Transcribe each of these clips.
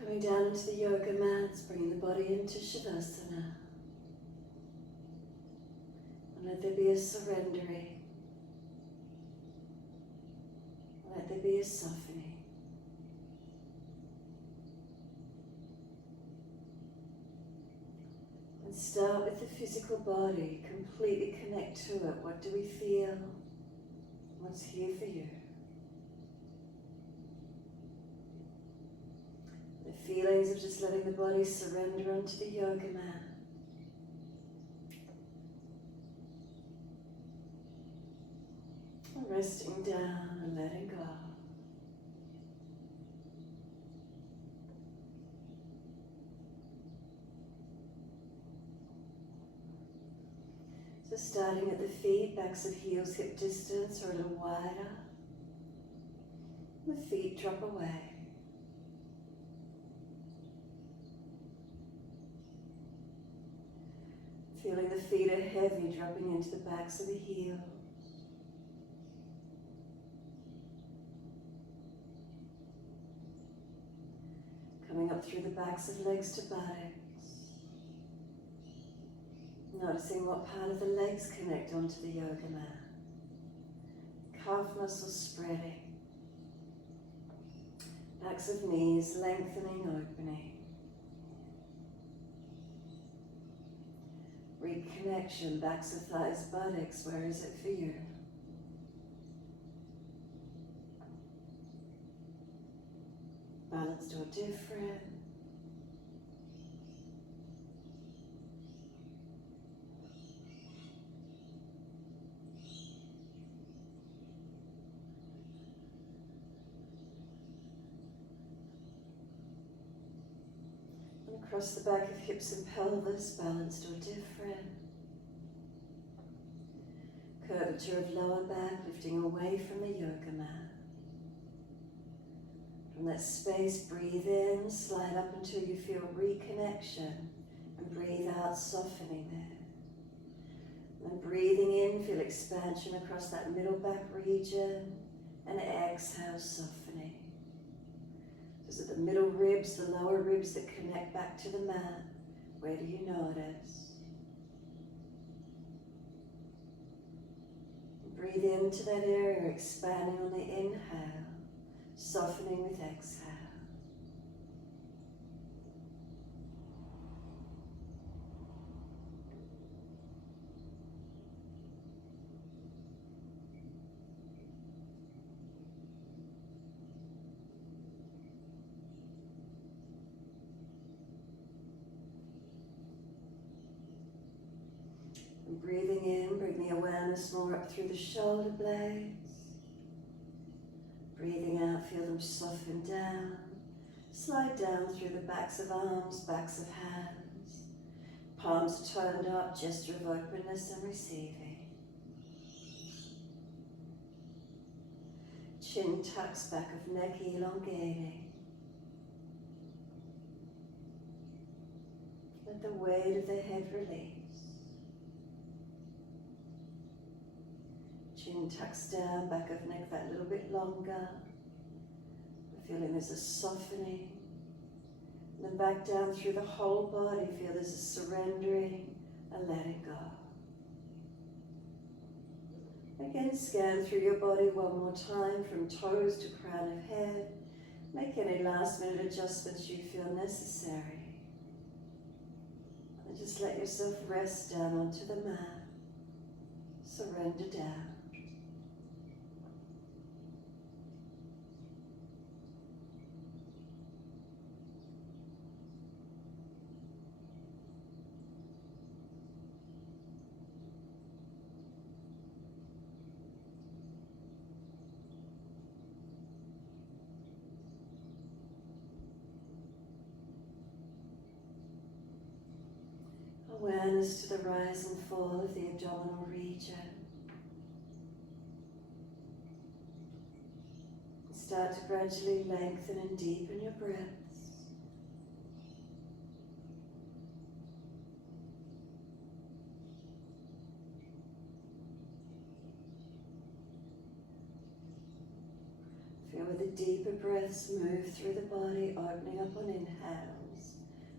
Coming down into the yoga mats, bringing the body into Shavasana. And let there be a surrendering. Let there be a softening. And start with the physical body. Completely connect to it. What do we feel? What's here for you? The feelings of just letting the body surrender onto the yoga mat. And resting down and letting go. So starting at the feet, backs of heels hip distance or a little wider. The feet drop away. Feeling the feet are heavy, dropping into the backs of the heels. Coming up through the backs of legs to buttocks. Noticing what part of the legs connect onto the yoga mat. Calf muscles spreading. Backs of knees lengthening, opening. Reconnection, backs of thighs, buttocks, where is it for you? Balanced or different? And across the back of hips and pelvis, balanced or different? Curvature of lower back, lifting away from the yoga mat. From that space, breathe in, slide up until you feel reconnection, and breathe out, softening there. And breathing in, feel expansion across that middle back region, and exhale, softening. Is it the middle ribs, the lower ribs that connect back to the mat? Where do you notice? Breathe into that area, expanding on the inhale, softening with exhale. And breathing in, bring the awareness more up through the shoulder blades. Breathing out, feel them soften down. Slide down through the backs of arms, backs of hands. Palms turned up, gesture of openness and receiving. Chin tucks, back of neck elongating. Let the weight of the head release. Chin tucks down, back of neck that little bit longer. Feeling there's a softening. And then back down through the whole body, feel there's a surrendering and letting go. Again, scan through your body one more time from toes to crown of head. Make any last minute adjustments you feel necessary. And just let yourself rest down onto the mat. Surrender down. Awareness to the rise and fall of the abdominal region. Start to gradually lengthen and deepen your breaths. Feel where the deeper breaths move through the body, opening up on inhales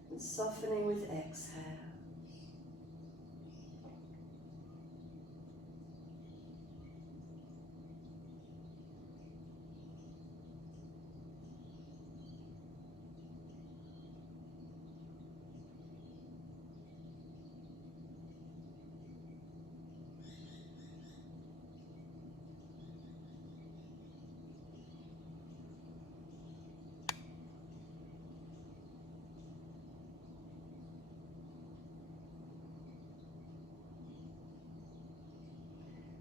and softening with exhales.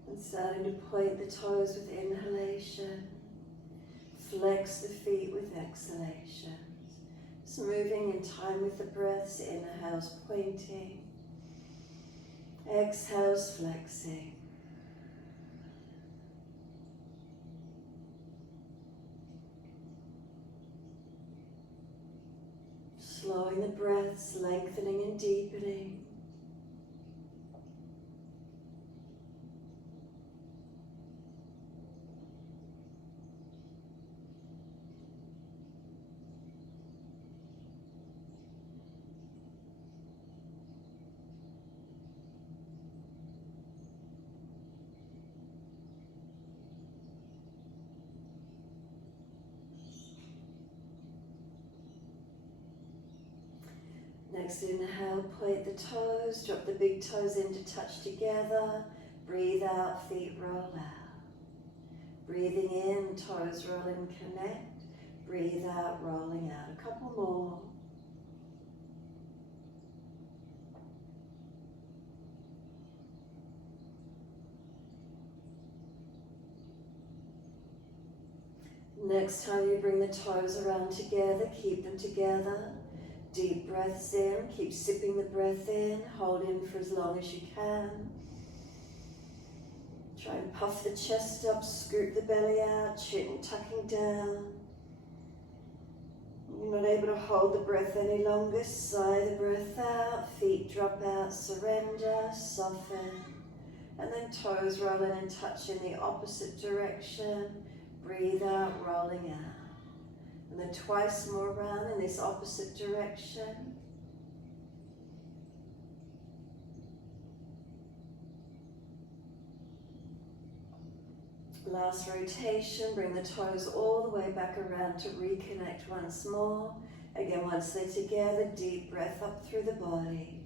And starting to point the toes with inhalation, flex the feet with exhalation. Just moving in time with the breaths, inhales pointing, exhales flexing. Slowing the breaths, lengthening and deepening. Next inhale, point the toes, drop the big toes in to touch together. Breathe out, feet roll out. Breathing in, toes roll in, connect. Breathe out, rolling out. A couple more. Next time you bring the toes around together, keep them together. Deep breaths in, keep sipping the breath in, hold in for as long as you can. Try and puff the chest up, scoop the belly out, chin tucking down. You're not able to hold the breath any longer, sigh the breath out, feet drop out, surrender, soften. And then toes roll in and touch in the opposite direction. Breathe out, rolling out. And then twice more round in this opposite direction. Last rotation, bring the toes all the way back around to reconnect once more. Again, once they're together, deep breath up through the body.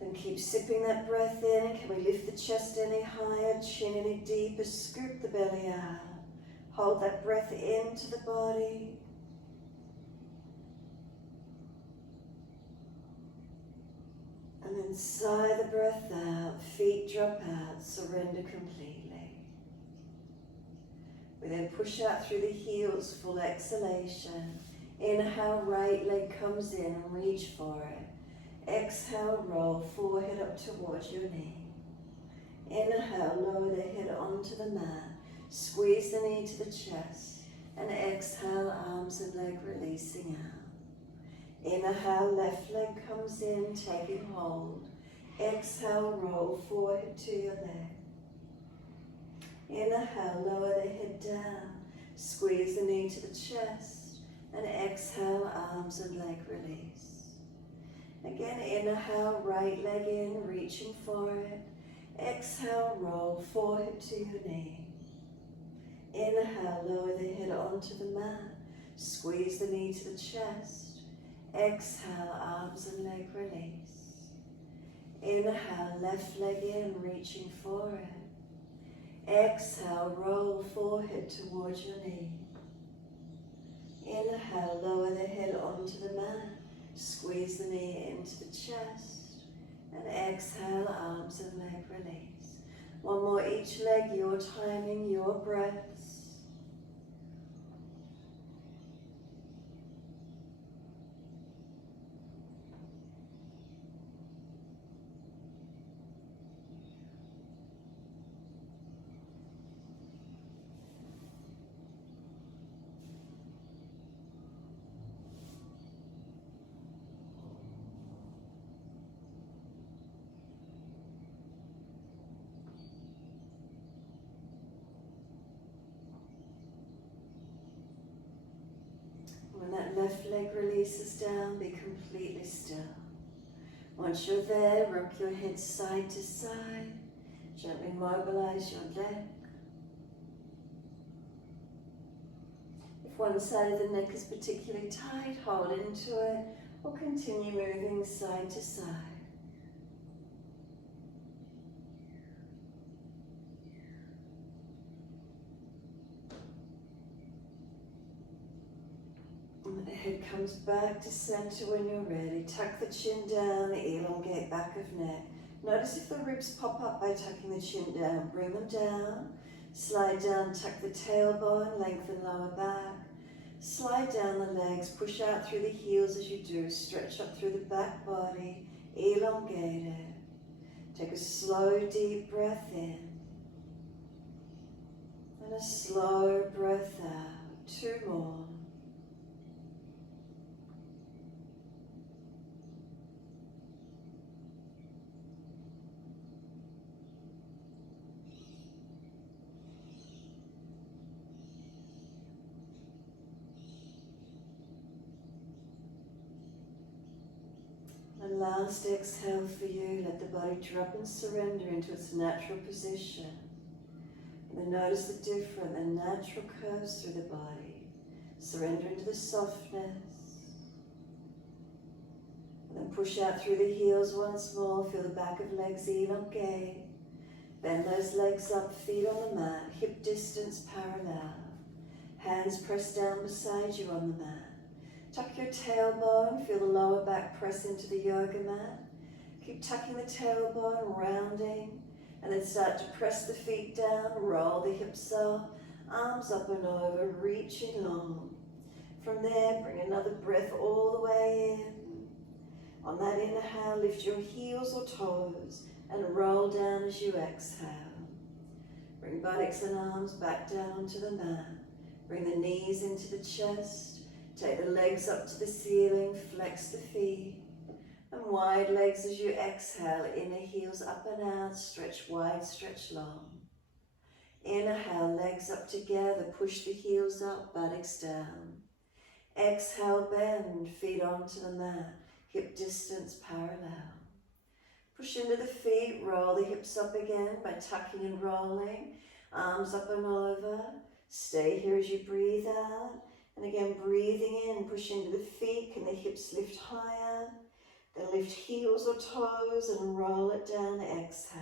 Then keep sipping that breath in. Can we lift the chest any higher, chin any deeper, scoop the belly out. Hold that breath into the body. And then sigh the breath out, feet drop out, surrender completely. We then push out through the heels, full exhalation. Inhale, right leg comes in and reach for it. Exhale, roll forehead up towards your knee. Inhale, lower the head onto the mat. Squeeze the knee to the chest. And exhale, arms and leg releasing out. Inhale, left leg comes in, taking hold. Exhale, roll forehead to your leg. Inhale, lower the head down. Squeeze the knee to the chest. And exhale, arms and leg release. Again, inhale, right leg in, reaching for it. Exhale, roll forehead to your knee. Inhale, lower the head onto the mat. Squeeze the knee to the chest. Exhale, arms and leg release. Inhale, left leg in, reaching for it. Exhale, roll forehead towards your knee. Inhale, lower the head onto the mat. Squeeze the knee into the chest. And exhale, arms and leg release. One more each leg, your timing, your breaths. When that left leg releases down, be completely still. Once you're there, rock your head side to side. Gently mobilize your neck. If one side of the neck is particularly tight, hold into it or continue moving side to side. And the head comes back to center when you're ready. Tuck the chin down, elongate back of neck. Notice if the ribs pop up by tucking the chin down. Bring them down. Slide down, tuck the tailbone, lengthen lower back. Slide down the legs, push out through the heels as you do. Stretch up through the back body, elongate it. Take a slow, deep breath in. And a slow breath out. 2 more. And last exhale for you, let the body drop and surrender into its natural position. And then notice the different and natural curves through the body. Surrender into the softness. And then push out through the heels once more, feel the back of legs elongate. Bend those legs up, feet on the mat, hip distance parallel. Hands pressed down beside you on the mat. Tuck your tailbone, feel the lower back press into the yoga mat. Keep tucking the tailbone, rounding, and then start to press the feet down, roll the hips up, arms up and over, reaching long. From there, bring another breath all the way in. On that inhale, lift your heels or toes and roll down as you exhale. Bring buttocks and arms back down to the mat. Bring the knees into the chest. Take the legs up to the ceiling, flex the feet, and wide legs as you exhale. Inner heels up and out, stretch wide, stretch long. Inhale, legs up together, push the heels up, buttocks down. Exhale, bend, feet onto the mat, hip distance parallel. Push into the feet, roll the hips up again by tucking and rolling, arms up and over. Stay here as you breathe out. And again, breathing in, push into the feet, can the hips lift higher? Then lift heels or toes and roll it down, exhale.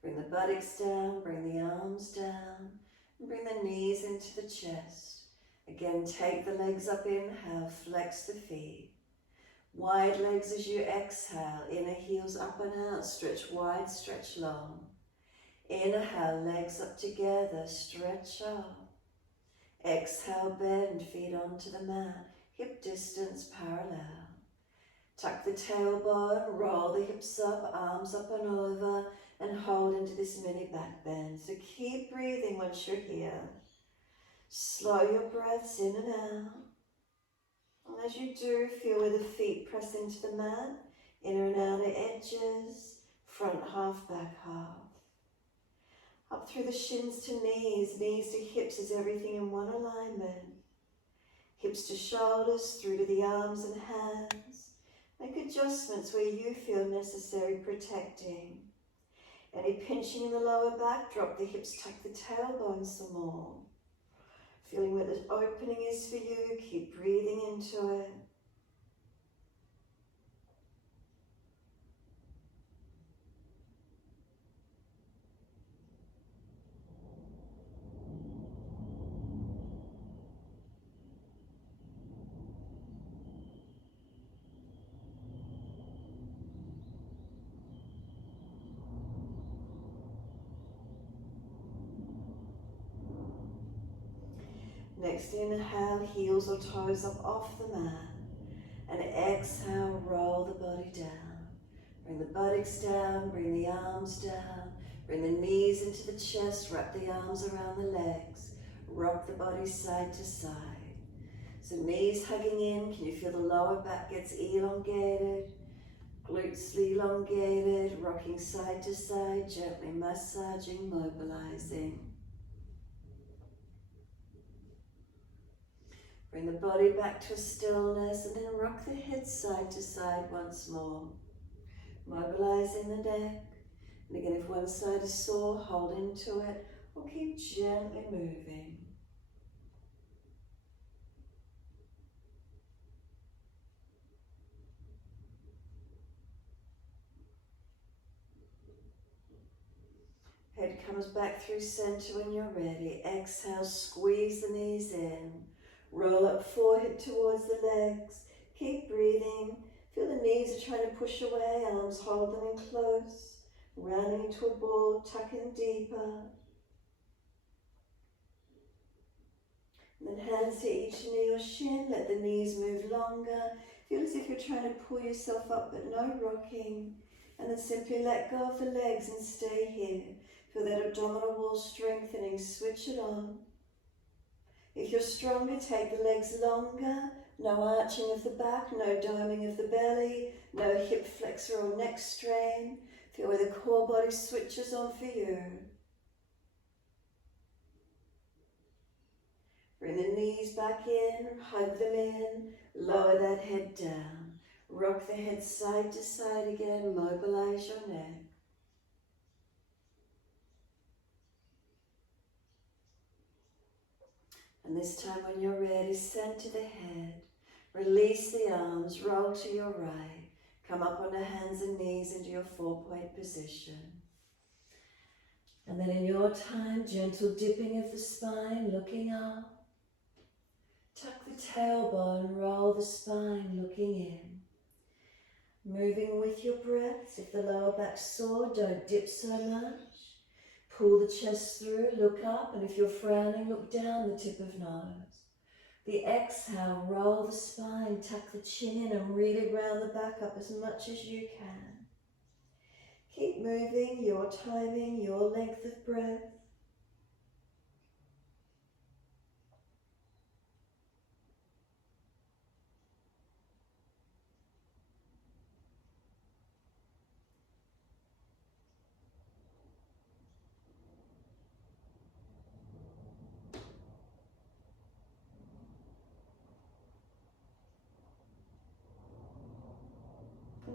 Bring the buttocks down, bring the arms down, and bring the knees into the chest. Again, take the legs up, inhale, flex the feet. Wide legs as you exhale, inner heels up and out, stretch wide, stretch long. Inhale, legs up together, stretch up. Exhale, bend, feet onto the mat, hip distance parallel. Tuck the tailbone, roll the hips up, arms up and over, and hold into this mini back bend. So keep breathing once you're here. Slow your breaths in and out. And as you do, feel where the feet press into the mat, inner and outer edges, front half, back half. Up through the shins to knees, knees to hips is everything in one alignment. Hips to shoulders, through to the arms and hands. Make adjustments where you feel necessary, protecting. Any pinching in the lower back, drop the hips, tuck the tailbone some more. Feeling where the opening is for you, keep breathing into it. Next inhale, heels or toes up off the mat. And exhale, roll the body down. Bring the buttocks down, bring the arms down. Bring the knees into the chest, wrap the arms around the legs. Rock the body side to side. So knees hugging in, can you feel the lower back gets elongated? Glutes elongated, rocking side to side, gently massaging, mobilizing. Bring the body back to a stillness and then rock the head side to side once more. Mobilizing the neck. And again, if one side is sore, hold into it or keep gently moving. Head comes back through center when you're ready. Exhale, squeeze the knees in. Roll up forehead towards the legs. Keep breathing. Feel the knees are trying to push away. Arms hold them in close. Rounding into a ball, tuck in deeper. And then hands to each knee or shin. Let the knees move longer. Feel as if you're trying to pull yourself up, but no rocking. And then simply let go of the legs and stay here. Feel that abdominal wall strengthening. Switch it on. If you're stronger, take the legs longer. No arching of the back, no doming of the belly, no hip flexor or neck strain. Feel where the core body switches on for you. Bring the knees back in, hug them in, lower that head down. Rock the head side to side again, mobilize your neck. And this time when you're ready, center the head. Release the arms, roll to your right. Come up on the hands and knees into your 4-point position. And then in your time, gentle dipping of the spine, looking up. Tuck the tailbone, roll the spine, looking in. Moving with your breaths. If the lower back's sore, don't dip so much. Pull the chest through, look up, and if you're frowning, look down the tip of nose. The exhale, roll the spine, tuck the chin in and really round the back up as much as you can. Keep moving, your timing, your length of breath.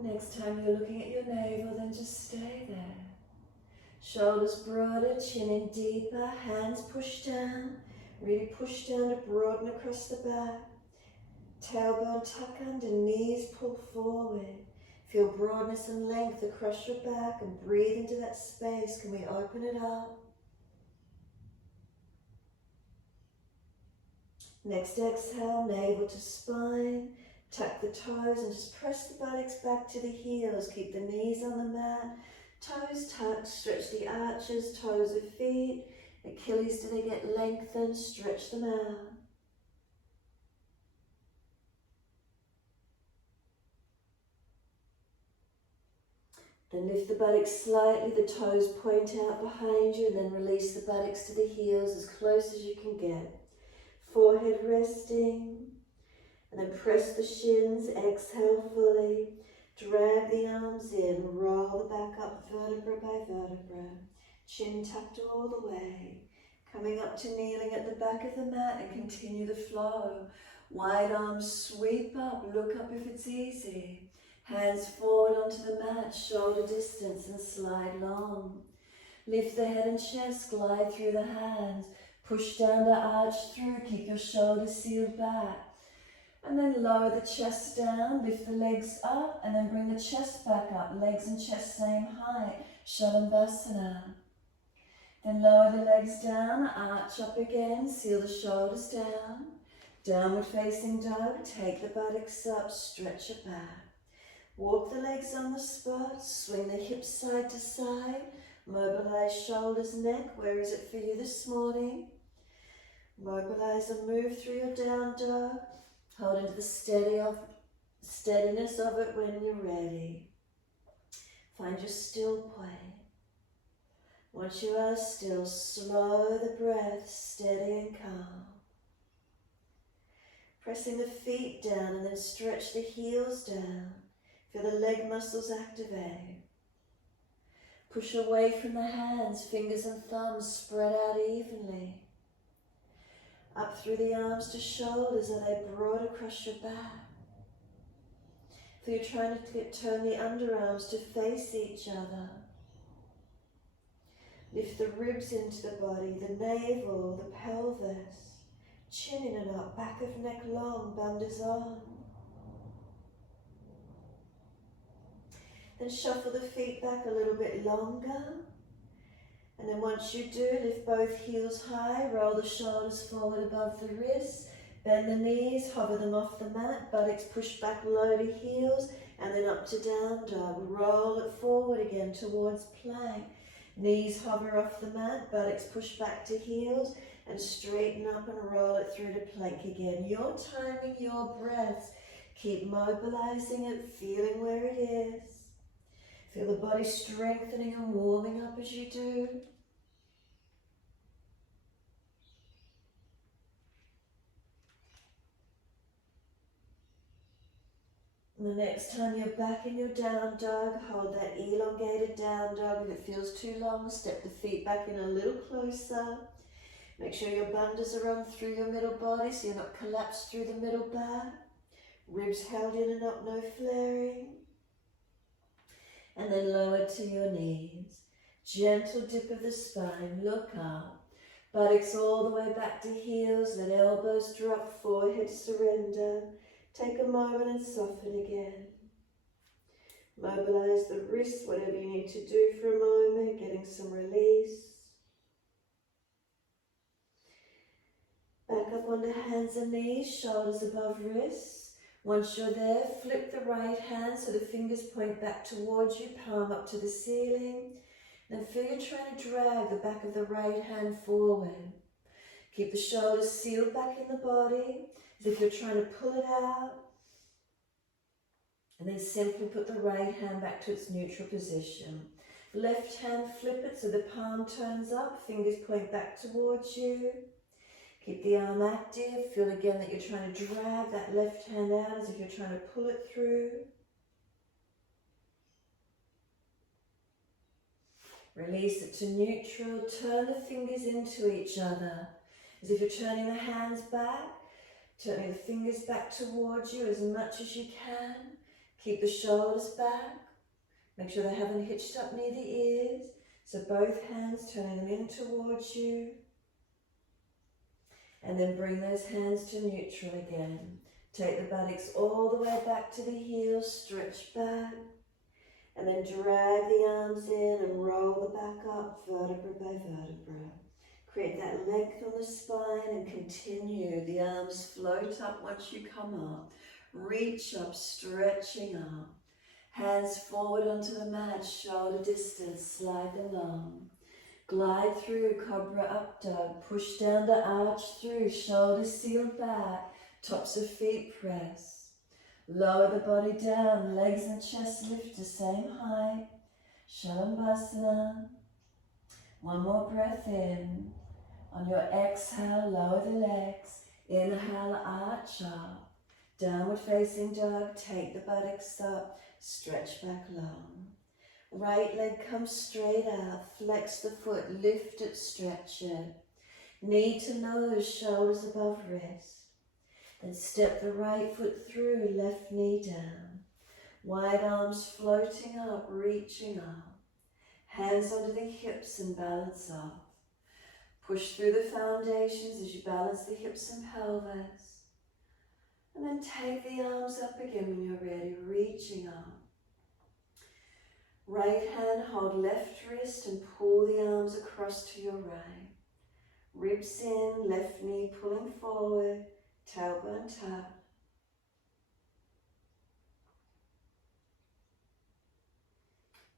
Next time you're looking at your navel, then just stay there. Shoulders broader, chin in deeper, hands push down. Really push down to broaden across the back. Tailbone tuck under, knees pull forward. Feel broadness and length across your back and breathe into that space. Can we open it up? Next exhale, navel to spine. Tuck the toes and just press the buttocks back to the heels. Keep the knees on the mat. Toes tucked, stretch the arches, toes of feet. Achilles, do they get lengthened? Stretch them out. Then lift the buttocks slightly, the toes point out behind you, and then release the buttocks to the heels as close as you can get. Forehead resting. And then press the shins, exhale fully. Drag the arms in, roll the back up vertebra by vertebra. Chin tucked all the way. Coming up to kneeling at the back of the mat and continue the flow. Wide arms sweep up, look up if it's easy. Hands forward onto the mat, shoulder distance and slide long. Lift the head and chest, glide through the hands. Push down to arch through, keep your shoulders sealed back. And then lower the chest down, lift the legs up, and then bring the chest back up, legs and chest same height, Shavasana. Then lower the legs down, arch up again, seal the shoulders down. Downward facing dog, take the buttocks up, stretch it back. Walk the legs on the spot, swing the hips side to side, mobilize shoulders, neck, where is it for you this morning? Mobilize and move through your down dog. Hold into the steadiness of it when you're ready. Find your still point. Once you are still, slow the breath, steady and calm. Pressing the feet down and then stretch the heels down. Feel the leg muscles activate. Push away from the hands, fingers and thumbs spread out evenly. Up through the arms to shoulders, are they broad across your back? So you're trying to turn the underarms to face each other. Lift the ribs into the body, the navel, the pelvis. Chin in and up, back of neck long, bandhas on. Then shuffle the feet back a little bit longer. And then once you do, lift both heels high, roll the shoulders forward above the wrists, bend the knees, hover them off the mat, buttocks push back low to heels, and then up to down dog. Roll it forward again towards plank. Knees hover off the mat, buttocks push back to heels, and straighten up and roll it through to plank again. You're timing your breaths. Keep mobilizing it, feeling where it is. Feel the body strengthening and warming up as you do. And the next time you're back in your down dog, hold that elongated down dog. If it feels too long, step the feet back in a little closer. Make sure your bandhas are on through your middle body so you're not collapsed through the middle back. Ribs held in and up, no flaring. And then lower to your knees. Gentle dip of the spine, look up. Buttocks all the way back to heels, let elbows drop, forehead surrender. Take a moment and soften again. Mobilize the wrists, whatever you need to do for a moment, getting some release. Back up onto hands and knees, shoulders above wrists. Once you're there, flip the right hand so the fingers point back towards you, palm up to the ceiling. Then feel you're trying to drag the back of the right hand forward. Keep the shoulders sealed back in the body, as if you're trying to pull it out. And then simply put the right hand back to its neutral position. Left hand, flip it so the palm turns up, fingers point back towards you. Keep the arm active. Feel again that you're trying to drag that left hand out as if you're trying to pull it through. Release it to neutral. Turn the fingers into each other as if you're turning the hands back, turning the fingers back towards you as much as you can. Keep the shoulders back. Make sure they haven't hitched up near the ears. So both hands, turning them in towards you. And then bring those hands to neutral again. Take the buttocks all the way back to the heels, stretch back. And then drag the arms in and roll the back up, vertebra by vertebra. Create that length on the spine and continue. The arms float up once you come up. Reach up, stretching up. Hands forward onto the mat, shoulder distance, slide along. Glide through, cobra up dog, push down to arch through, shoulders sealed back, tops of feet press. Lower the body down, legs and chest lift to same height. Shalabhasana. One more breath in. On your exhale, lower the legs. Inhale, arch up. Downward facing dog, take the buttocks up, stretch back long. Right leg comes straight out, flex the foot, lift it, stretch it. Knee to nose, shoulders above wrist. Then step the right foot through, left knee down. Wide arms floating up, reaching up. Hands under the hips and balance off. Push through the foundations as you balance the hips and pelvis. And then take the arms up again when you're ready, reaching up. Right hand, hold left wrist and pull the arms across to your right. Ribs in, left knee pulling forward, tailbone tap.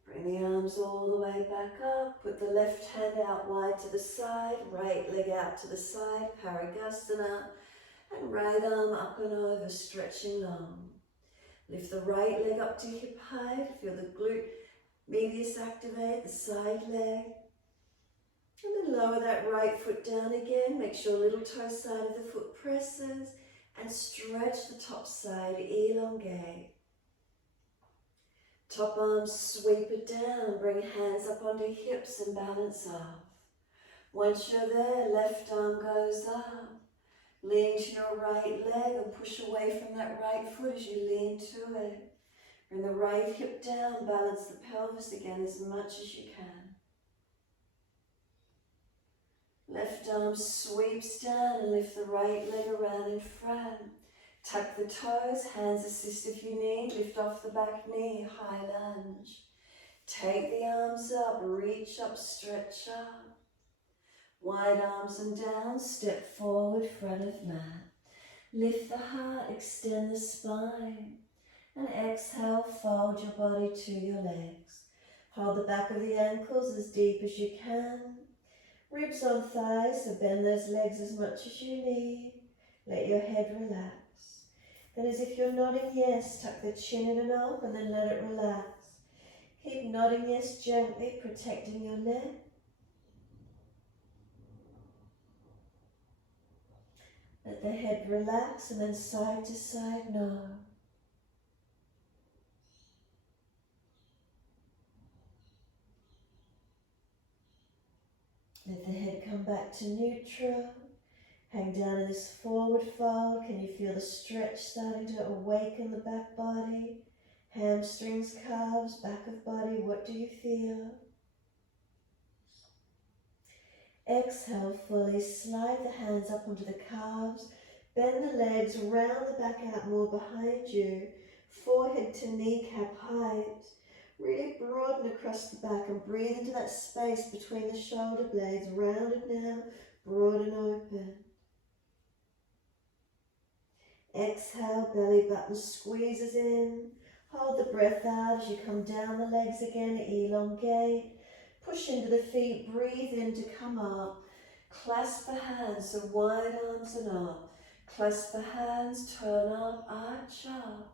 Bring the arms all the way back up. Put the left hand out wide to the side, right leg out to the side, Parigasana. And right arm up and over, stretching long. Lift the right leg up to hip height. Feel the glute medius activate, the side leg. And then lower that right foot down again. Make sure little toe side of the foot presses. And stretch the top side, elongate. Top arm, sweep it down. Bring hands up onto hips and balance off. Once you're there, left arm goes up. Lean to your right leg and push away from that right foot as you lean to it. Bring the right hip down, balance the pelvis again as much as you can. Left arm sweeps down and lift the right leg around in front. Tuck the toes, hands assist if you need, lift off the back knee, high lunge. Take the arms up, reach up, stretch up. Wide arms and down, step forward, front of mat. Lift the heart, extend the spine. And exhale, fold your body to your legs. Hold the back of the ankles as deep as you can. Ribs on thighs, so bend those legs as much as you need. Let your head relax. Then as if you're nodding yes, tuck the chin in and up and then let it relax. Keep nodding yes gently, protecting your neck. Let the head relax and then side to side nod. Let the head come back to neutral. Hang down in this forward fold. Can you feel the stretch starting to awaken the back body? Hamstrings, calves, back of body, what do you feel? Exhale fully, slide the hands up onto the calves. Bend the legs, round the back out more behind you. Forehead to kneecap height. Really broaden across the back and breathe into that space between the shoulder blades. Rounded now, broad and open. Exhale, belly button squeezes in. Hold the breath out as you come down the legs again, elongate. Push into the feet, breathe in to come up. Clasp the hands, so wide arms and up. Clasp the hands, turn up, arch up.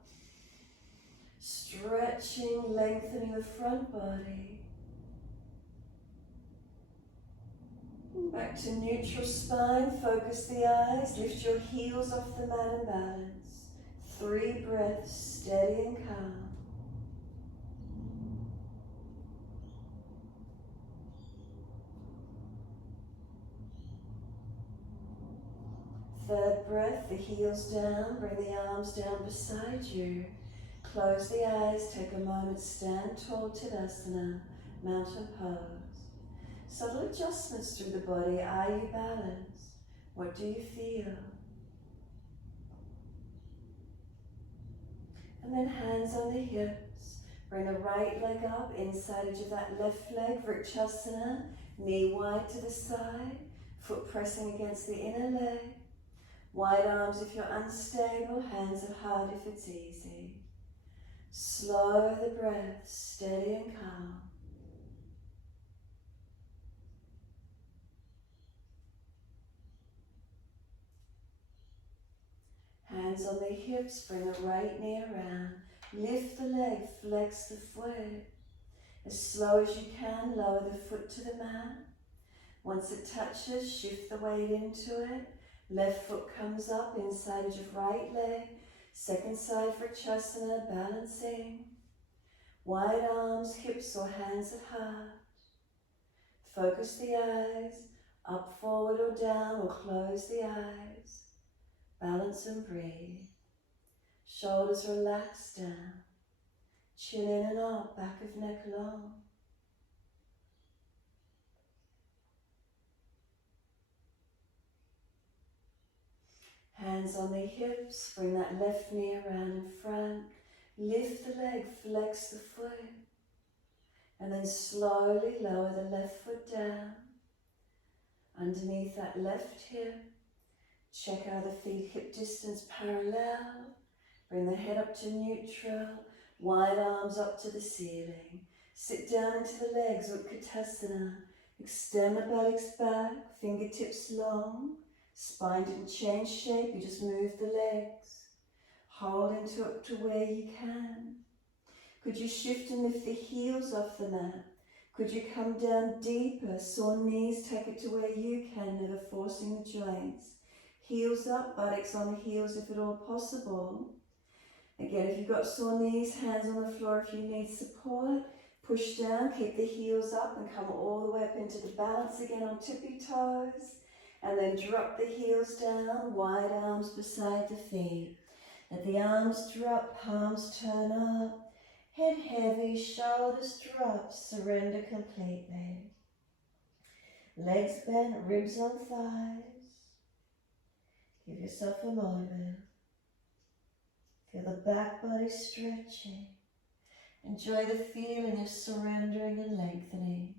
Stretching, lengthening the front body. Back to neutral spine, focus the eyes, lift your heels off the mat and balance. 3 breaths, steady and calm. Third breath, the heels down, bring the arms down beside you. Close the eyes, take a moment, stand tall, Tadasana, mountain pose. Subtle adjustments through the body. Are you balanced? What do you feel? And then hands on the hips. Bring the right leg up, inside edge of that left leg, Vrikshasana, knee wide to the side, foot pressing against the inner leg. Wide arms if you're unstable, hands at heart if it's easy. Slow the breath, steady and calm. Hands on the hips, bring the right knee around. Lift the leg, flex the foot. As slow as you can, lower the foot to the mat. Once it touches, shift the weight into it. Left foot comes up, inside edge of right leg. Second side Vrikshasana, balancing. Wide arms, hips or hands at heart. Focus the eyes, up, forward or down, or close the eyes. Balance and breathe. Shoulders relaxed down. Chin in and up, back of neck long. Hands on the hips, bring that left knee around in front. Lift the leg, flex the foot. And then slowly lower the left foot down. Underneath that left hip. Check how the feet hip distance parallel. Bring the head up to neutral. Wide arms up to the ceiling. Sit down into the legs, Utkatasana. Extend the buttocks back, fingertips long. Spine didn't change shape, you just move the legs. Hold into it to where you can. Could you shift and lift the heels off the mat? Could you come down deeper, sore knees, take it to where you can, never forcing the joints. Heels up, buttocks on the heels if at all possible. Again, if you've got sore knees, hands on the floor if you need support. Push down, keep the heels up and come all the way up into the balance again on tippy toes. And then drop the heels down, wide arms beside the feet. Let the arms drop, palms turn up. Head heavy, shoulders drop, surrender completely. Legs bent, ribs on thighs. Give yourself a moment. Feel the back body stretching. Enjoy the feeling of surrendering and lengthening.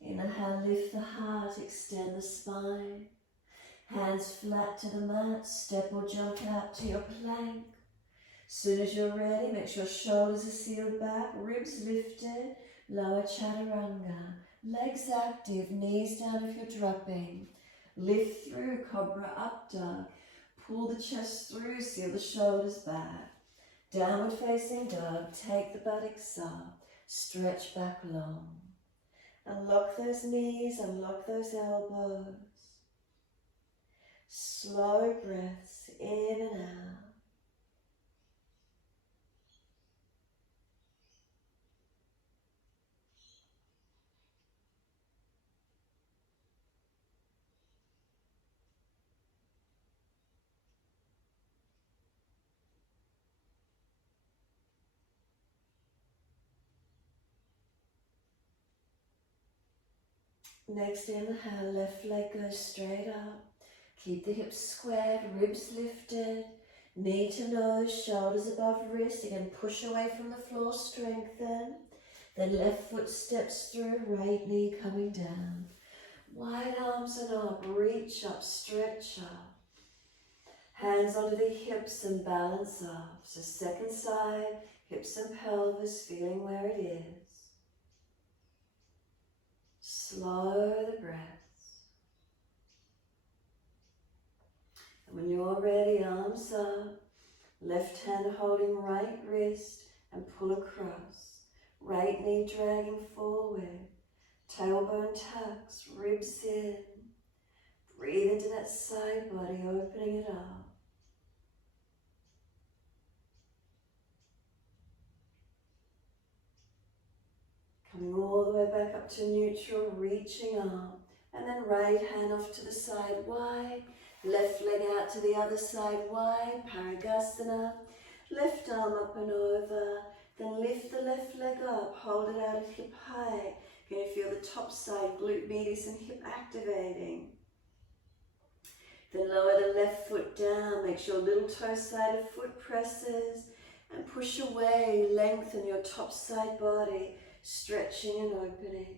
Inhale, lift the heart, extend the spine. Hands flat to the mat, step or jump out to your plank. Soon as you're ready, make sure shoulders are sealed back, ribs lifted, lower chaturanga. Legs active, knees down if you're dropping. Lift through, cobra up dog. Pull the chest through, seal the shoulders back. Downward facing dog, take the buttocks up, stretch back long. Unlock those knees, unlock those elbows. Slow breaths in and out. Next inhale, left leg goes straight up. Keep the hips squared, ribs lifted. Knee to nose, shoulders above wrist. Again, push away from the floor, strengthen. Then left foot steps through, right knee coming down. Wide arms and up, reach up, stretch up. Hands onto the hips and balance up. So second side, hips and pelvis, feeling where it is. Slow the breaths. And when you're ready, arms up. Left hand holding right wrist and pull across. Right knee dragging forward. Tailbone tucks, ribs in. Breathe into that side body, opening it up. Coming all the way back up to neutral, reaching up. And then right hand off to the side wide. Left leg out to the other side wide, Parigasana. Left arm up and over. Then lift the left leg up, hold it out at hip height. Can you feel the top side, glute medius and hip activating? Then lower the left foot down, make sure little toe side of foot presses. And push away, lengthen your top side body, stretching and opening.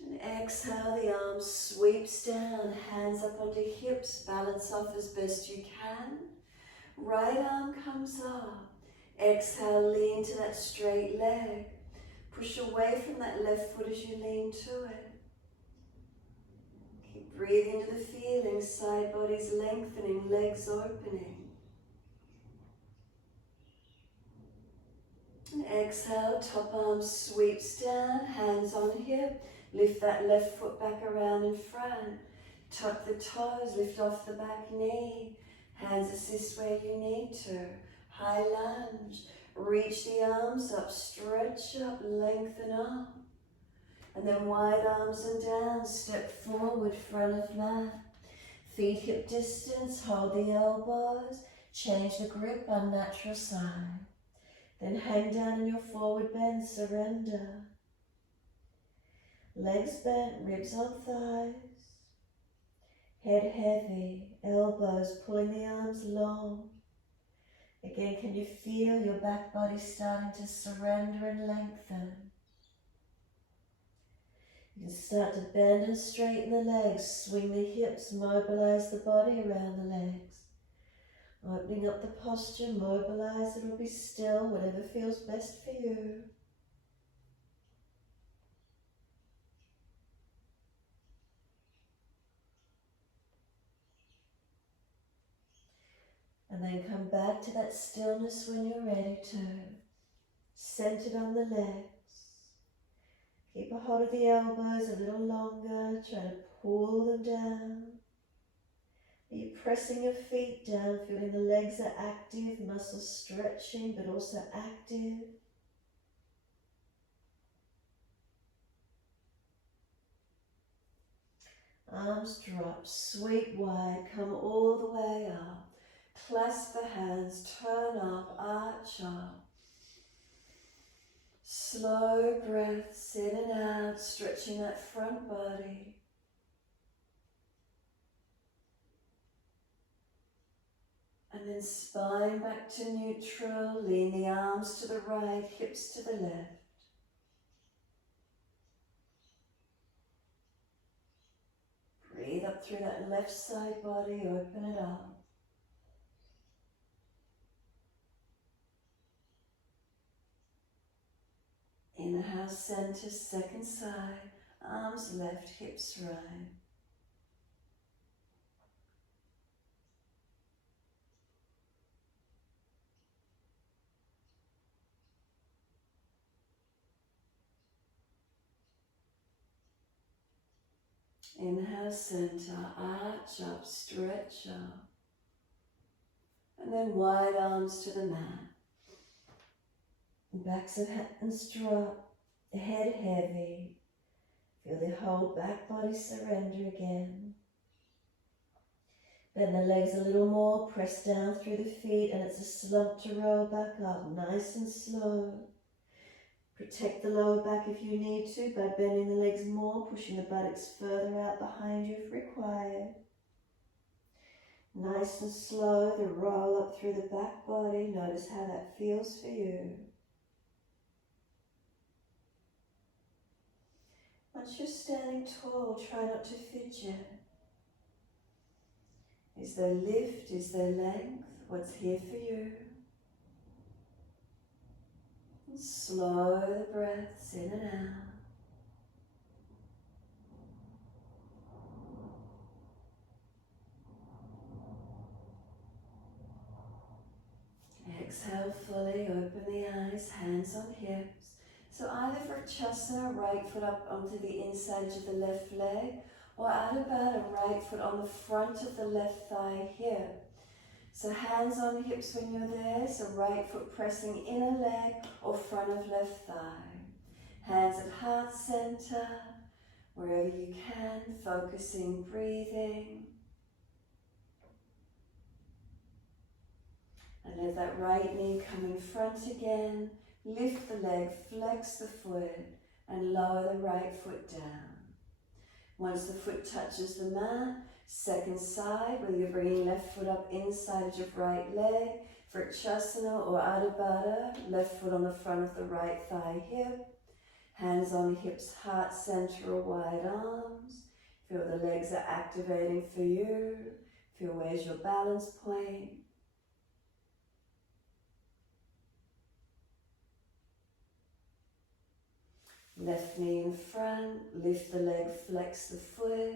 And exhale, the arms sweeps down, hands up onto hips, balance off as best you can. Right arm comes up. Exhale, lean to that straight leg. Push away from that left foot as you lean to it. Keep breathing into the feeling, side bodies lengthening, legs opening. And exhale, top arm sweeps down, hands on hip. Lift that left foot back around in front. Tuck the toes, lift off the back knee. Hands assist where you need to. High lunge. Reach the arms up, stretch up, lengthen up. And then wide arms and down, step forward, front of mat. Feet hip distance, hold the elbows. Change the grip, unnatural side. Then hang down in your forward bend, surrender. Legs bent, ribs on thighs. Head heavy, elbows pulling the arms long. Again, can you feel your back body starting to surrender and lengthen? You can start to bend and straighten the legs, swing the hips, mobilize the body around the legs. Opening up the posture, mobilize, it'll be still, whatever feels best for you. And then come back to that stillness when you're ready to. Centered on the legs. Keep a hold of the elbows a little longer, try to pull them down. Are you pressing your feet down, feeling the legs are active, muscles stretching but also active? Arms drop, sweep wide, come all the way up. Clasp the hands, turn up, arch up. Slow breaths in and out, stretching that front body. And then spine back to neutral, lean the arms to the right, hips to the left. Breathe up through that left side body, open it up. Inhale, center, second side, arms left, hips right. Inhale, center, arch up, stretch up. And then wide arms to the mat. Backs of hands drop, head heavy. Feel the whole back body surrender again. Bend the legs a little more, press down through the feet, and it's a slump to roll back up, nice and slow. Protect the lower back if you need to by bending the legs more, pushing the buttocks further out behind you if required. Nice and slow, the roll up through the back body. Notice how that feels for you. Once you're standing tall, try not to fidget. Is there lift? Is there length? What's here for you? And slow the breaths in and out. Exhale fully, open the eyes, hands on hips. So either for Vrksasana, right foot up onto the inside of the left leg, or Adho Baddha, right foot on the front of the left thigh hip. So hands on the hips when you're there, so right foot pressing inner leg or front of left thigh. Hands at heart center, wherever you can, focusing, breathing. And let that right knee come in front again. Lift the leg, flex the foot, and lower the right foot down. Once the foot touches the mat, second side, whether you're bringing left foot up inside of your right leg, Vrksasana or Adho Baddha, left foot on the front of the right thigh hip, hands on hips, heart center or wide arms. Feel the legs are activating for you. Feel where's your balance point. Left knee in front, lift the leg, flex the foot,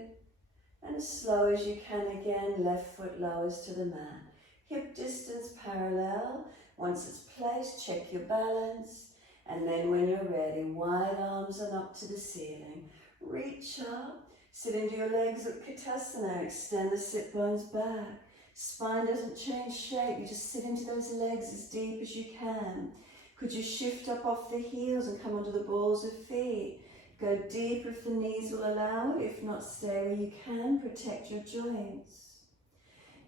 and as slow as you can again, left foot lowers to the mat. Hip distance parallel. Once it's placed, check your balance, and then when you're ready, wide arms and up to the ceiling. Reach up, sit into your legs at Utkatasana, extend the sit bones back. Spine doesn't change shape, you just sit into those legs as deep as you can. Could you shift up off the heels and come onto the balls of feet? Go deeper if the knees will allow it. If not, stay where you can. Protect your joints.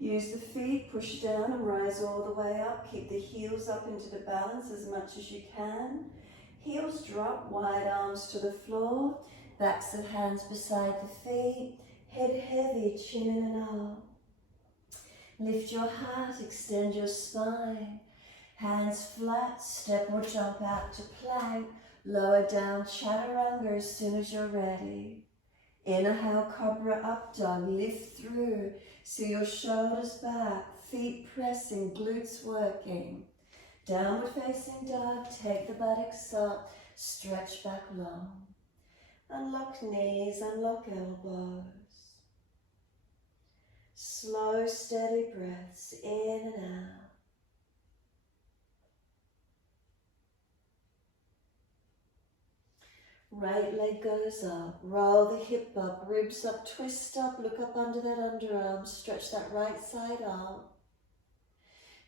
Use the feet, push down and rise all the way up. Keep the heels up into the balance as much as you can. Heels drop, wide arms to the floor. Backs of hands beside the feet. Head heavy, chin in and up. Lift your heart, extend your spine. Hands flat, step or jump out to plank. Lower down chaturanga as soon as you're ready. Inhale, cobra up dog, lift through. See your shoulders back, feet pressing, glutes working. Downward facing dog, take the buttocks up, stretch back long. Unlock knees, unlock elbows. Slow, steady breaths in and out. Right leg goes up, roll the hip up, ribs up, twist up, look up under that underarm, stretch that right side up.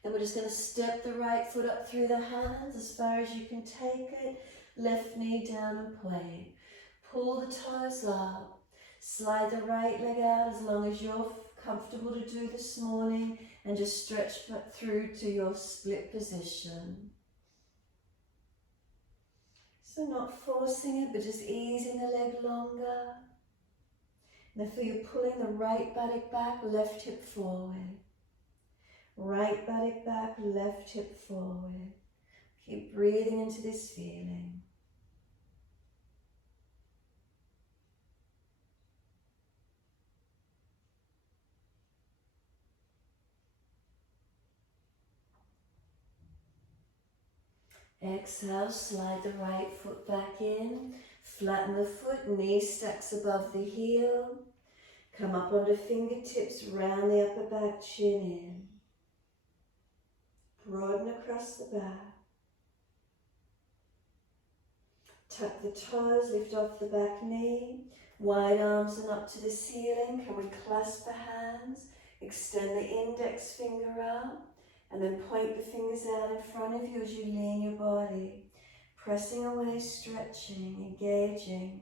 Then we're just going to step the right foot up through the hands as far as you can take it, left knee down and point. Pull the toes up, Slide the right leg out as long as you're comfortable to do this morning, and just stretch through to your split position. So not forcing it, but just easing the leg longer. Now feel you pulling the right buttock back, left hip forward. Right buttock back, left hip forward. Keep breathing into this feeling. Exhale, slide the right foot back in. Flatten the foot, knee stacks above the heel. Come up onto fingertips, round the upper back, chin in. Broaden across the back. Tuck the toes, lift off the back knee. Wide arms and up to the ceiling. Can we clasp the hands? Extend the index finger up. And then point the fingers out in front of you as you lean your body. Pressing away, stretching, engaging.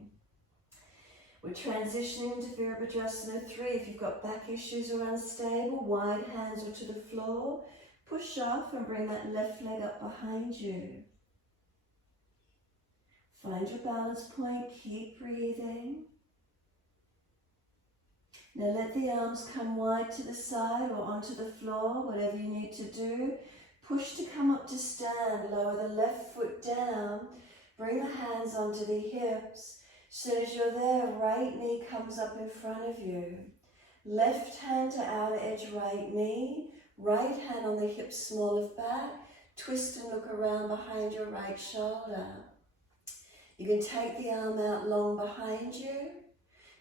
We're transitioning into Virabhadrasana 3. If you've got back issues or unstable, wide hands or to the floor. Push off and bring that left leg up behind you. Find your balance point, keep breathing. Now let the arms come wide to the side or onto the floor, whatever you need to do. Push to come up to stand, lower the left foot down. Bring the hands onto the hips. As soon as you're there, right knee comes up in front of you. Left hand to outer edge right knee. Right hand on the hip small of back. Twist and look around behind your right shoulder. You can take the arm out long behind you.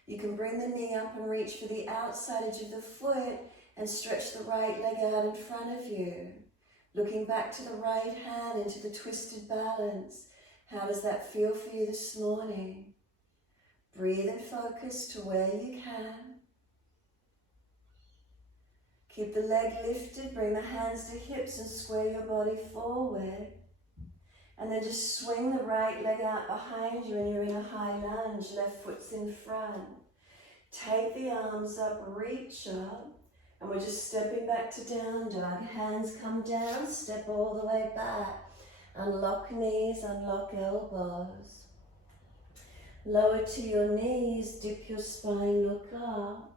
You can bring the knee up and reach for the outside edge of the foot and stretch the right leg out in front of you. Looking back to the right hand into the twisted balance. How does that feel for you this morning? Breathe and focus to where you can. Keep the leg lifted, bring the hands to hips and square your body forward. And then just swing the right leg out behind you and you're in a high lunge, left foot's in front. Take the arms up, reach up, and we're just stepping back to down dog. Hands come down, step all the way back. Unlock knees, unlock elbows. Lower to your knees, dip your spine, look up.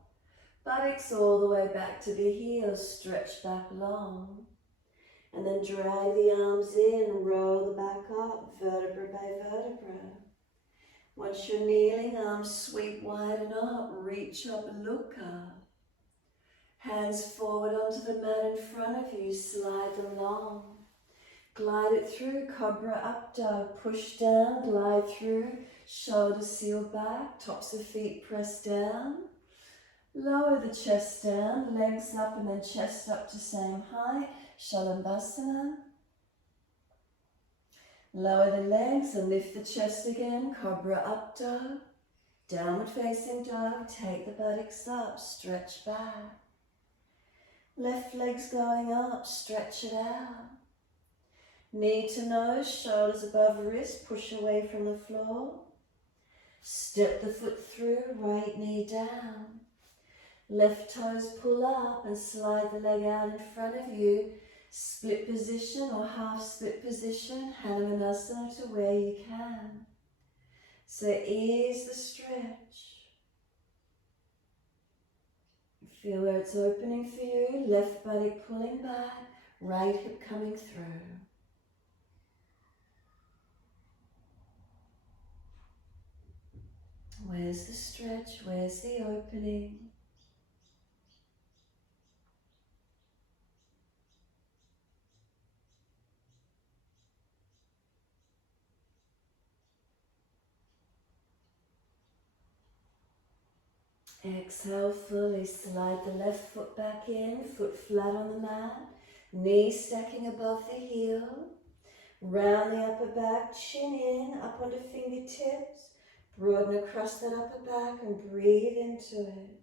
Buttocks all the way back to the heels, stretch back long. And then drag the arms in, roll the back up, vertebra by vertebra. Once you're kneeling, arms sweep wide and up, reach up, look up. Hands forward onto the mat in front of you, slide them long. Glide it through, cobra up dog, push down, glide through, shoulders seal back, tops of feet press down. Lower the chest down, legs up and then chest up to same height, Shalabhasana. Lower the legs and lift the chest again, Cobra up dog. Downward facing dog, take the buttocks up, stretch back. Left leg's going up, stretch it out. Knee to nose, shoulders above wrist, push away from the floor. Step the foot through, right knee down. Left toes pull up and slide the leg out in front of you. Split position or half split position, Hanumanasana to where you can. So ease the stretch. Feel where it's opening for you, left buttock pulling back, right hip coming through. Where's the stretch? Where's the opening? Exhale fully, slide the left foot back in, foot flat on the mat, knees stacking above the heel, round the upper back, chin in, up onto fingertips, broaden across that upper back and breathe into it.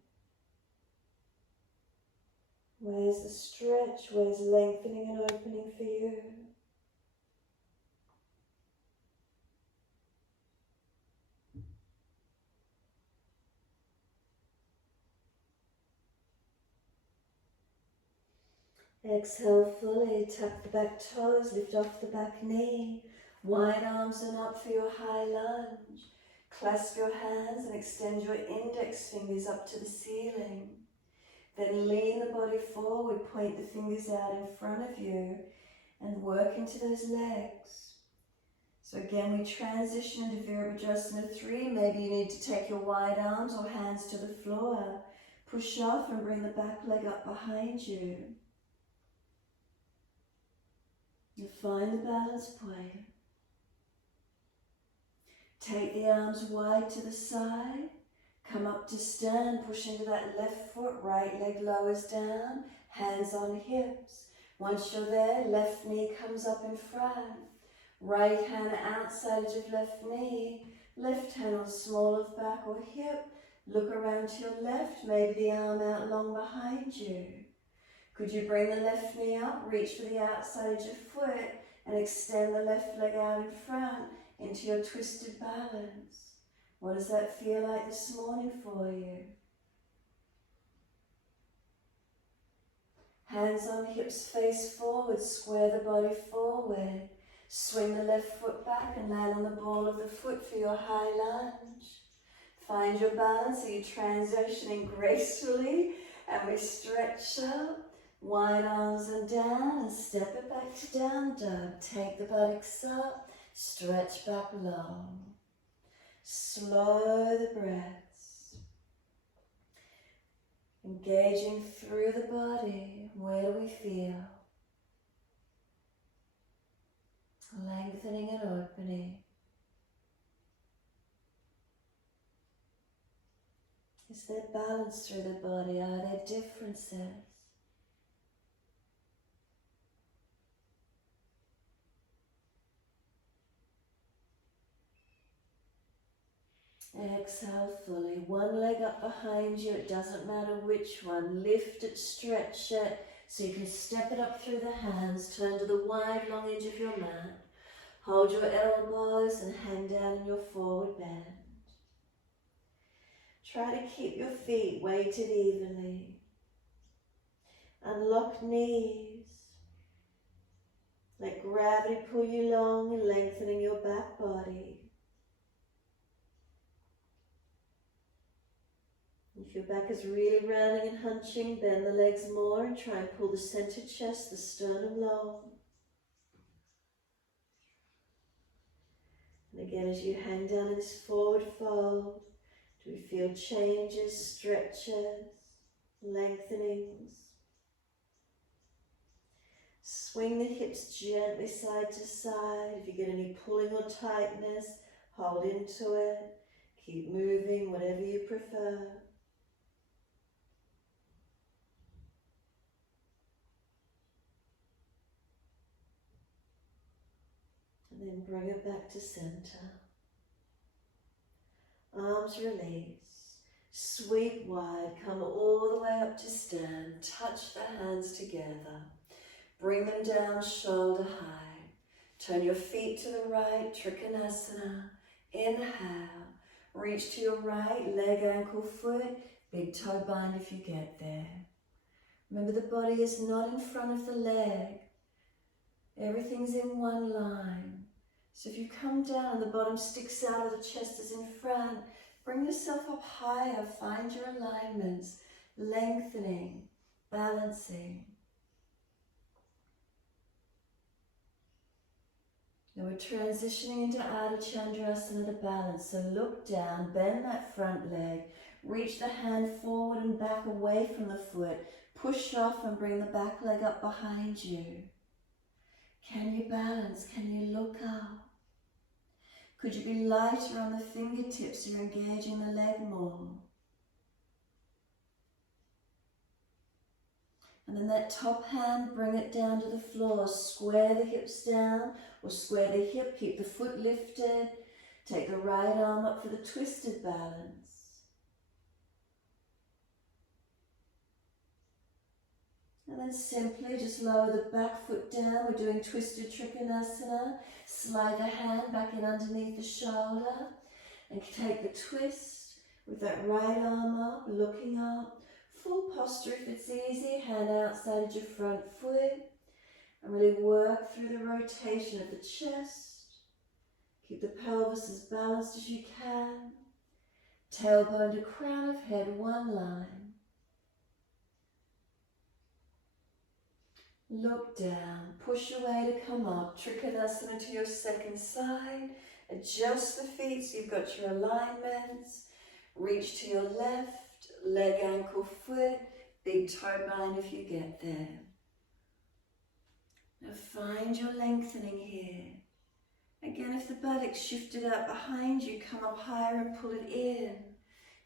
Where's the stretch? Where's lengthening and opening for you? Exhale fully, tuck the back toes, lift off the back knee. Wide arms and up for your high lunge. Clasp your hands and extend your index fingers up to the ceiling. Then lean the body forward, point the fingers out in front of you and work into those legs. So again, we transition into Virabhadrasana 3. Maybe you need to take your wide arms or hands to the floor. Push off and bring the back leg up behind you. You find the balance point. Take the arms wide to the side. Come up to stand, push into that left foot, right leg lowers down, hands on hips. Once you're there, left knee comes up in front. Right hand outside edge of left knee, left hand on small of back or hip. Look around to your left, maybe the arm out long behind you. Could you bring the left knee up, reach for the outside edge of foot, and extend the left leg out in front into your twisted balance? What does that feel like this morning for you? Hands on hips, face forward, square the body forward. Swing the left foot back and land on the ball of the foot for your high lunge. Find your balance. Are you transitioning gracefully? And we stretch up. Wide arms and down, and step it back to down dog. Take the buttocks up, stretch back long. Slow the breaths. Engaging through the body. Where do we feel? Lengthening and opening. Is there balance through the body? Are there differences? Exhale fully. One leg up behind you. It doesn't matter which one. Lift it, stretch it. So you can step it up through the hands. Turn to the wide, long edge of your mat. Hold your elbows and hang down in your forward bend. Try to keep your feet weighted evenly. Unlock knees. Let gravity pull you long and lengthening your back body. If your back is really rounding and hunching, bend the legs more and try and pull the center chest, the sternum long. And again, as you hang down in this forward fold, do we feel changes, stretches, lengthenings? Swing the hips gently side to side. If you get any pulling or tightness, hold into it. Keep moving, whatever you prefer. And then bring it back to center. Arms release. Sweep wide. Come all the way up to stand. Touch the hands together. Bring them down shoulder high. Turn your feet to the right. Trikonasana. Inhale. Reach to your right. Leg, ankle, foot. Big toe bind if you get there. Remember, the body is not in front of the leg. Everything's in one line. So if you come down and the bottom sticks out or the chest is in front, bring yourself up higher. Find your alignments. Lengthening. Balancing. Now we're transitioning into Ardha Chandrasana to balance. So look down, bend that front leg, reach the hand forward and back away from the foot, push off and bring the back leg up behind you. Can you balance? Can you look up? Could you be lighter on the fingertips so you're engaging the leg more? And then that top hand, bring it down to the floor. Square the hips down or square the hip. Keep the foot lifted. Take the right arm up for the twisted balance. And then simply just lower the back foot down. We're doing twisted Trikonasana. Slide the hand back in underneath the shoulder. And take the twist with that right arm up, looking up. Full posture if it's easy, hand outside your front foot, and really work through the rotation of the chest. Keep the pelvis as balanced as you can. Tailbone to crown of head, one line. Look down, push your way to come up, Trikonasana to your second side. Adjust the feet so you've got your alignments. Reach to your left, leg, ankle, foot, big toe bind if you get there. Now find your lengthening here. Again, if the buttocks shifted out behind you, come up higher and pull it in.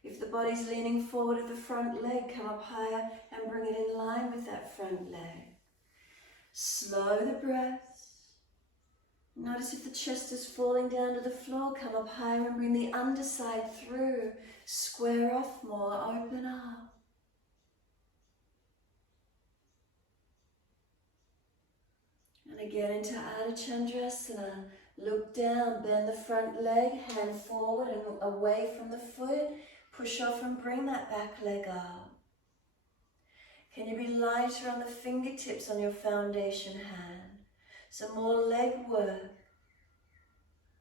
If the body's leaning forward of the front leg, come up higher and bring it in line with that front leg. Slow the breath. Notice if the chest is falling down to the floor, come up higher and bring the underside through. Square off more, open up. And again into Ardha Chandrasana. Look down, bend the front leg, hand forward and away from the foot. Push off and bring that back leg up. Can you be lighter on the fingertips on your foundation hand? Some more leg work.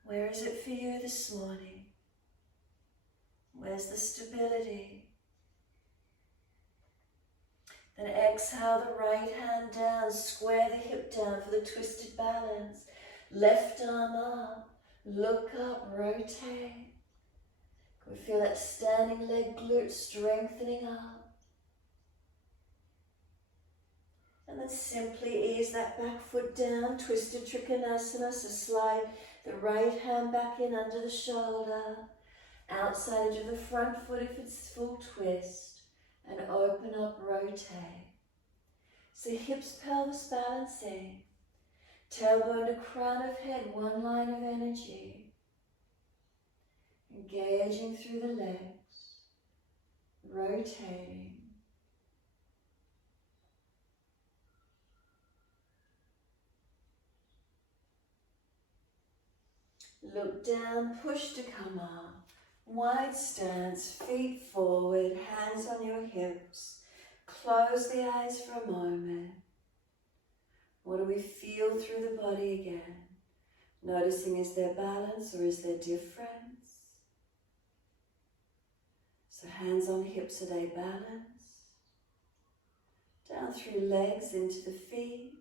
Where is it for you this morning? Where's the stability? Then exhale the right hand down, square the hip down for the twisted balance. Left arm up, look up, rotate. Can we feel that standing leg glute strengthening up? And then simply ease that back foot down, twisted Trikonasana, so slide the right hand back in under the shoulder, outside edge of the front foot if it's full twist, and open up, rotate. So hips, pelvis balancing, tailbone to crown of head, one line of energy, engaging through the legs, rotating. Look down, push to come up. Wide stance, feet forward, hands on your hips. Close the eyes for a moment. What do we feel through the body again? Noticing, is there balance or is there difference? So hands on hips, are they balanced? Down through legs into the feet.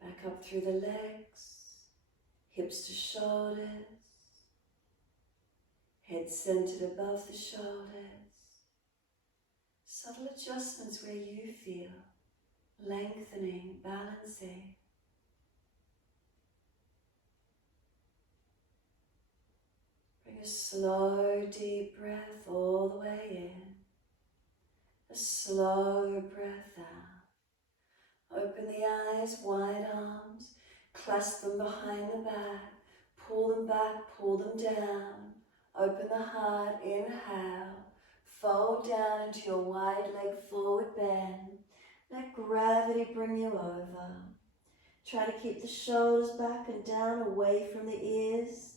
Back up through the legs, hips to shoulders, head centered above the shoulders. Subtle adjustments where you feel, lengthening, balancing. Bring a slow, deep breath all the way in, a slow breath out. Open the eyes, wide arms, clasp them behind the back, pull them back, pull them down. Open the heart, inhale, fold down into your wide leg forward bend. Let gravity bring you over. Try to keep the shoulders back and down, away from the ears.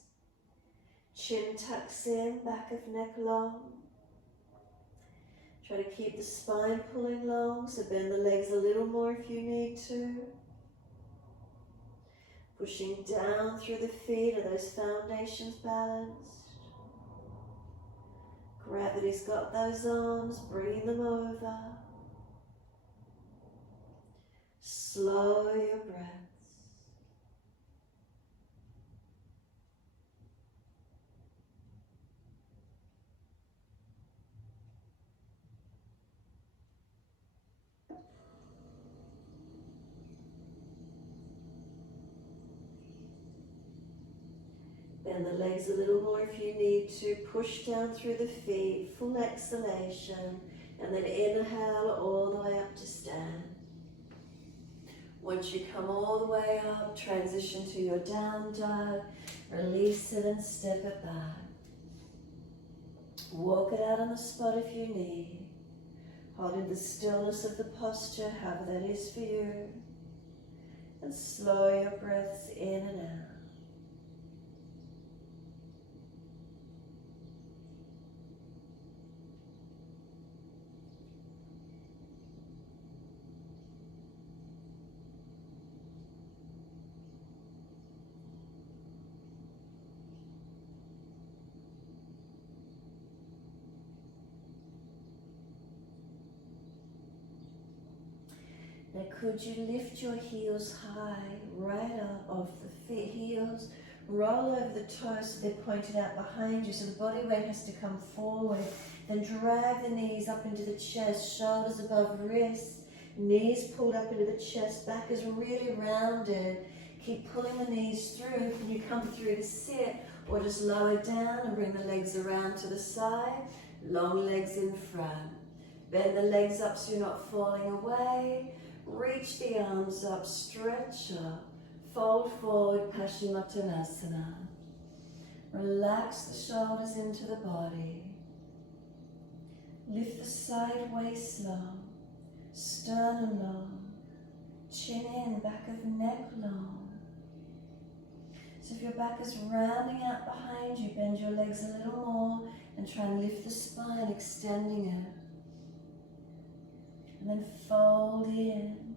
Chin tucks in, back of neck long. Try to keep the spine pulling long, so bend the legs a little more if you need to. Pushing down through the feet, are those foundations balanced? Gravity's got those arms, bringing them over. Slow your breaths. Bend the legs a little more if you need to. Push down through the feet, full exhalation, and then inhale all the way up to stand. Once you come all the way up, transition to your down dog, release it and step it back. Walk it out on the spot if you need. Holding the stillness of the posture, however that is for you. And slow your breaths in and out. Now could you lift your heels high, right up off the feet, heels, roll over the toes so they're pointed out behind you, so the body weight has to come forward. Then drag the knees up into the chest, shoulders above wrists, knees pulled up into the chest, back is really rounded. Keep pulling the knees through. Can you come through to sit or just lower down and bring the legs around to the side? Long legs in front. Bend the legs up so you're not falling away. Reach the arms up, stretch up. Fold forward, Paschimottanasana. Relax the shoulders into the body. Lift the side waist long, sternum long, chin in, back of neck long. So if your back is rounding out behind you, bend your legs a little more and try and lift the spine, extending it. And then fold in.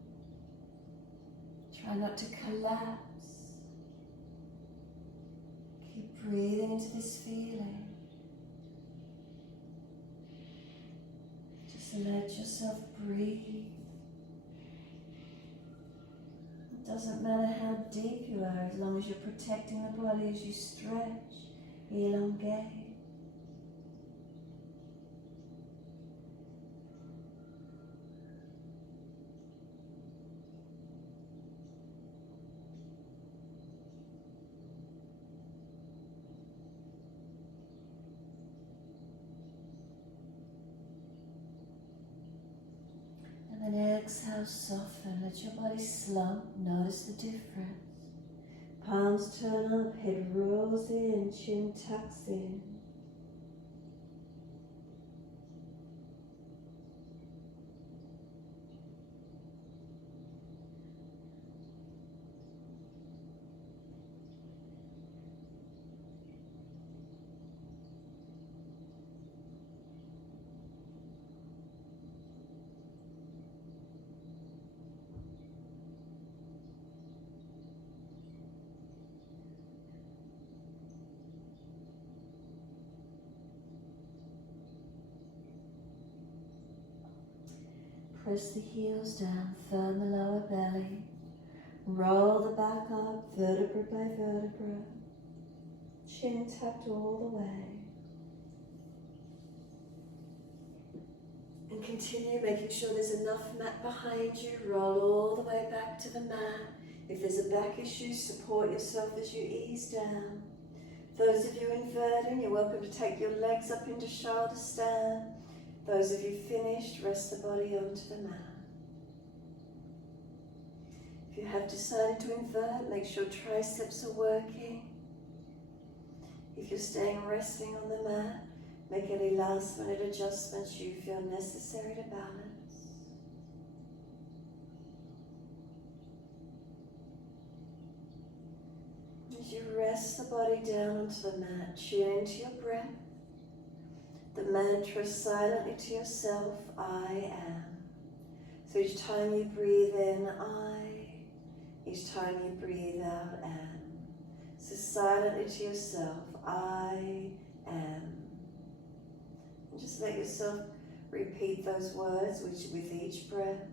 Try not to collapse. Keep breathing into this feeling. Just let yourself breathe. It doesn't matter how deep you are, as long as you're protecting the body as you stretch, elongate. And then exhale, soften, let your body slump, notice the difference. Palms turn up, head rolls in, chin tucks in. Press the heels down, firm the lower belly. Roll the back up, vertebra by vertebra. Chin tucked all the way. And continue making sure there's enough mat behind you. Roll all the way back to the mat. If there's a back issue, support yourself as you ease down. Those of you inverting, you're welcome to take your legs up into shoulder stand. Those of you finished, rest the body onto the mat. If you have decided to invert, make sure triceps are working. If you're staying resting on the mat, make any last minute adjustments you feel necessary to balance. As you rest the body down onto the mat, tune into your breath. The mantra silently to yourself, I am. So each time you breathe in, I. Each time you breathe out, am. So silently to yourself, I am. And just let yourself repeat those words with each breath.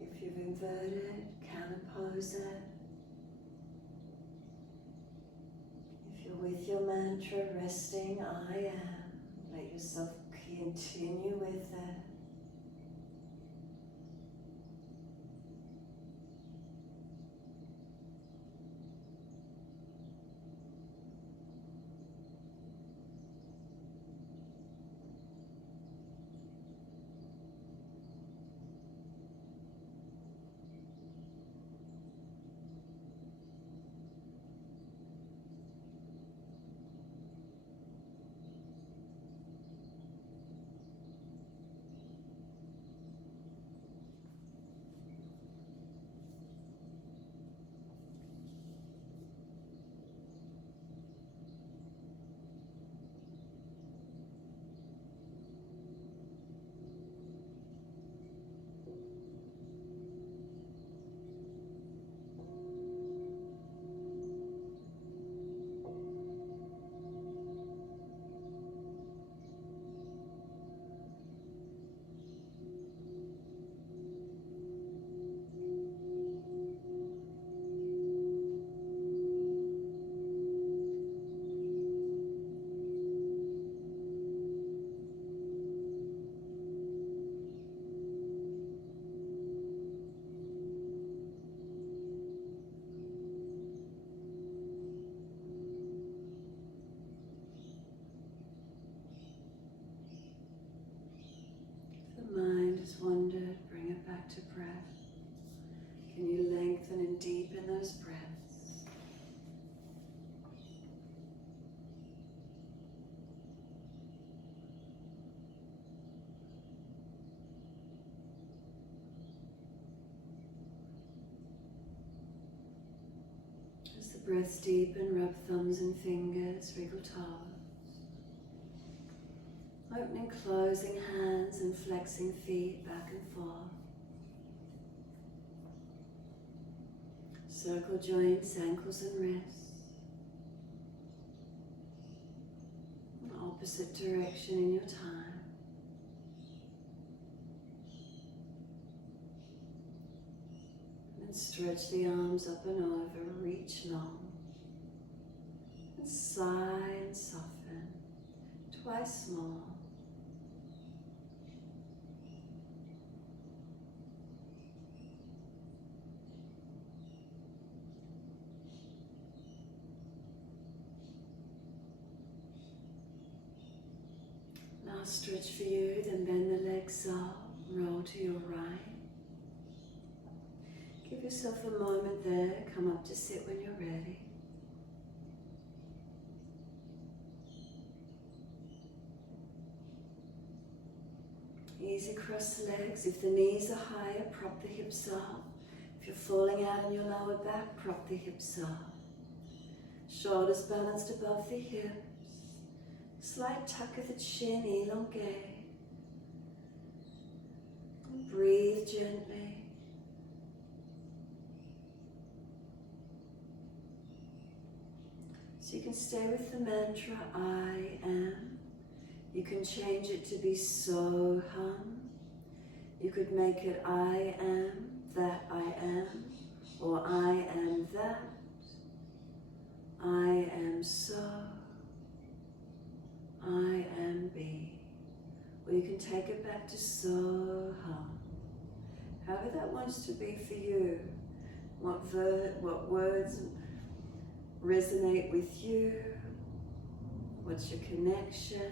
If you've inverted, counterpose it. If you're with your mantra, resting, I am, let yourself continue with it. has wandered, bring it back to breath. Can you lengthen and deepen those breaths? As the breaths deepen, rub thumbs and fingers, wriggle toes. Opening, closing hands and flexing feet back and forth. Circle joints, ankles and wrists. Opposite direction in your time. And stretch the arms up and over, reach long. And sigh and soften, twice more. Last stretch for you, then bend the legs up, roll to your right. Give yourself a moment there, come up to sit when you're ready. Easy cross the legs. If the knees are higher, prop the hips up. If you're falling out on your lower back, prop the hips up. Shoulders balanced above the hips. Slight tuck of the chin, elongate. And breathe gently. So you can stay with the mantra, I am. You can change it to be so-hum. You could make it I am, that I am, or I am that. I am so. I am be. Or you can take it back to so-hum. However that wants to be for you. What words resonate with you? What's your connection?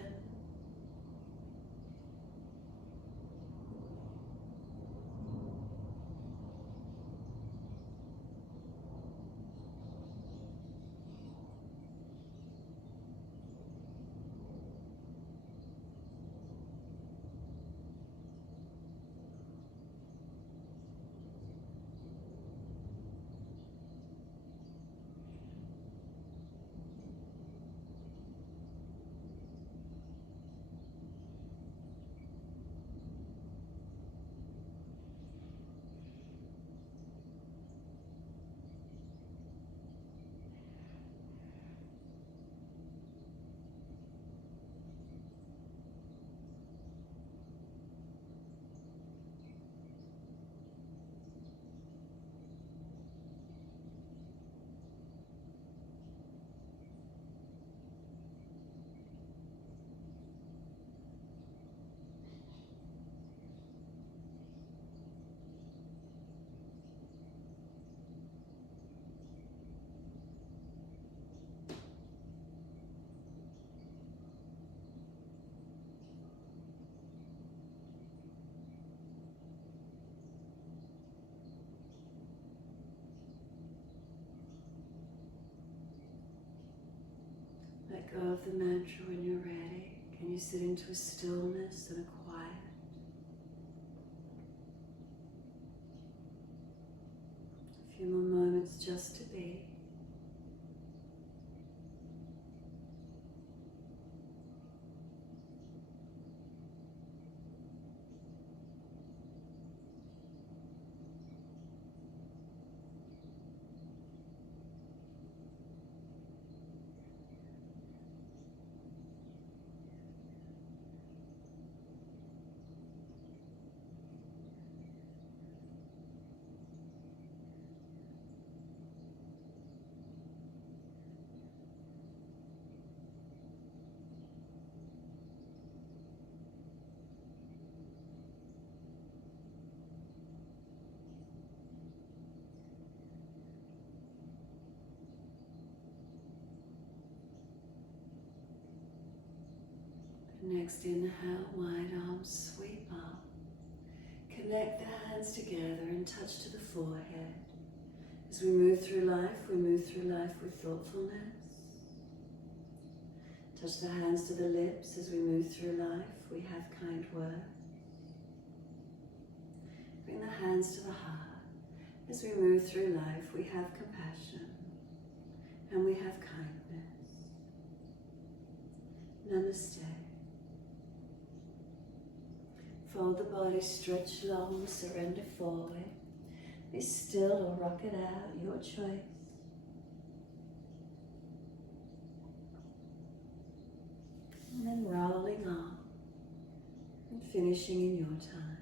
Let go of the mantra when you're ready. Can you sit into a stillness and a quiet? A few more moments just to be. Next inhale, wide arms sweep up. Connect the hands together and touch to the forehead. As we move through life with thoughtfulness. Touch the hands to the lips as we move through life. We have kind words. Bring the hands to the heart. As we move through life, we have compassion and we have kindness. Namaste. Fold the body, stretch long, surrender forward. Be still or rock it out, your choice. And then rolling on and finishing in your time.